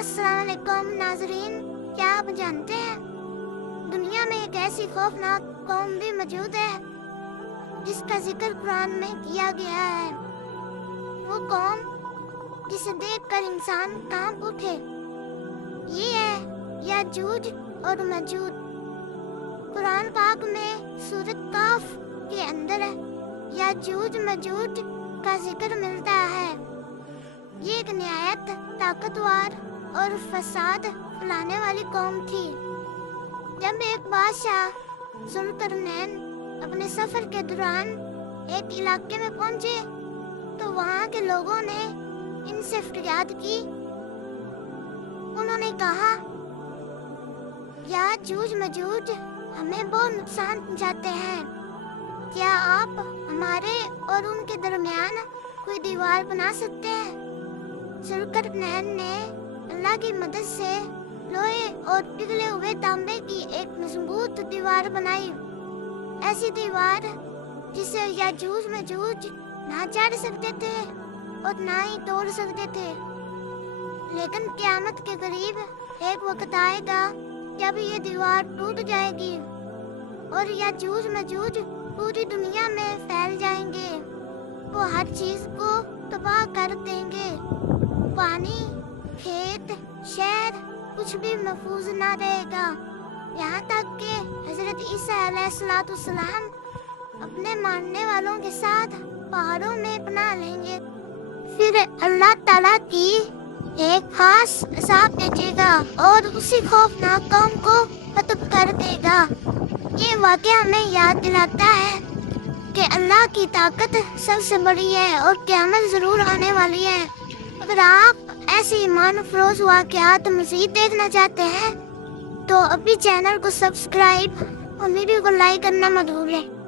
अस्सलाम वालेकुम नाज़रीन, क्या आप जानते हैं दुनिया में एक ऐसी खौफनाक कौम भी मौजूद है जिसका जिक्र कुरान में किया गया है। वो कौम जिसे देखकर इंसान कांप उठे, ये है याजूज और मजूज। कुरान पाक में सूरत काफ के अंदर याजूज मजूज का जिक्र मिलता है। ये एक निहायत ताकतवर और फसाद फैलाने वाली कौम थी। जब एक बादशाह जुल्करनैन अपने सफर के दौरान एक इलाके में पहुंचे तो वहां के लोगों ने इनसे फरियाद की। उन्होंने कहा, याजूज मजूज हमें बहुत नुकसान पहुंचाते हैं। क्या आप हमारे और उनके दरमियान कोई दीवार बना सकते हैं? जुल्करनैन ने अल्लाह की मदद से लोहे और पिघले हुए तांबे की एक मजबूत दीवार बनाई। ऐसी दीवार जिसे याजूज मजूज ना चढ़ सकते थे और ना ही तोड़ सकते थे। लेकिन क़यामत के करीब एक वक्त आएगा जब ये दीवार टूट जाएगी और याजूज मजूज पूरी दुनिया में फैल जाएंगे। वो हर चीज को तबाह कर देंगे। पानी, खेत, शहर कुछ भी महफूज ना रहेगा। यहाँ तक कि हजरत ईसा अलैहिस्सलाम अपने मानने वालों के साथ पहाड़ों में पनाह लेंगे। फिर अल्लाह ताला की एक खास अज़ाब भेजेगा और उसी खौफनाक कौम को खत्म कर देगा। ये वाक़या हमें याद दिलाता है कि अल्लाह की ताकत सबसे बड़ी है और क़यामत ज़रूर आने वाली है। अगर आप ऐसे ईमान अफरोज़ वाक़यात मज़ीद देखना चाहते हैं तो अभी चैनल को सब्सक्राइब और वीडियो को लाइक करना मत भूलें।